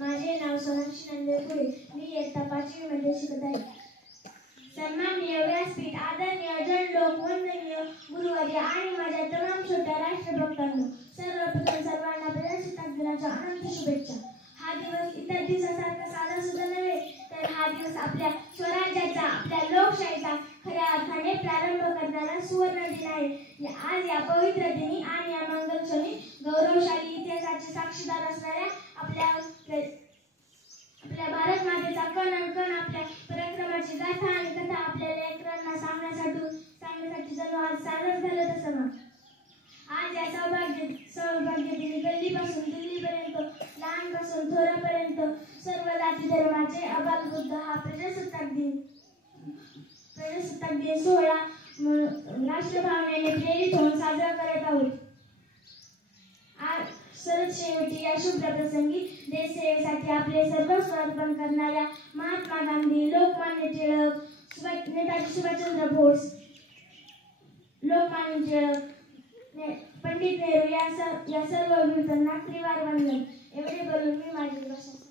माझे नाव सोनाक्षी नंदेपुरे. मी इयत्ता 5वी मध्ये शिकत आहे. सन्माननीय व्यासपीठ, आदरणीय जनलोक, वंदनीय गुरुवर्य आणि माझ्या तमाम छोट्या राष्ट्रभक्तांनो, सर्वप्रथम सर्वांना प्रजासत्ताक दिनाच्या अनंत शुभेच्छा. हा दिवस इतर दिवसासारखा साधा सुद्धा नव्हे, तर हा दिवस आपल्या स्वराज्याचा, आपल्या लोकशाहीचा खऱ्या अर्थाने प्रारंभ करणारा सुवर्ण दिन आहे. आज या पवित्र दिनी आणि या मंगल क्षणी गौरवशाली इतिहासाचे साक्षीदार असणाऱ्या आपल्या भारत मातेचा कण आणि कण, आपल्या पराक्रमाची गाथा आणि कथा आपल्या लेकरांना सांगण्यासाठी जणू आज सादर झालं तसं मग. आज या सौभाग्य दिनी गल्लीपासून दिल्लीपर्यंत, लहानपासून थोरापर्यंत सर्व जाती धर्माचे अबालवृद्ध हा प्रजासत्ताक दिन सोहळा राष्ट्रभावनेने प्रेरित होऊन साजरा करत आहोत. आज सरद शेवटी या शुभ प्रसंगी देशसेवेसाठी आपले सर्वस्व अर्पण करणाऱ्या महात्मा गांधी, लोकमान्य टिळक, नेताजी सुभाषचंद्र बोस, लोकमान्य टिळक, पंडित नेहरू या सर्व वीरांना त्रिवार वंदन. एवढे बोलून मी माझी भाषण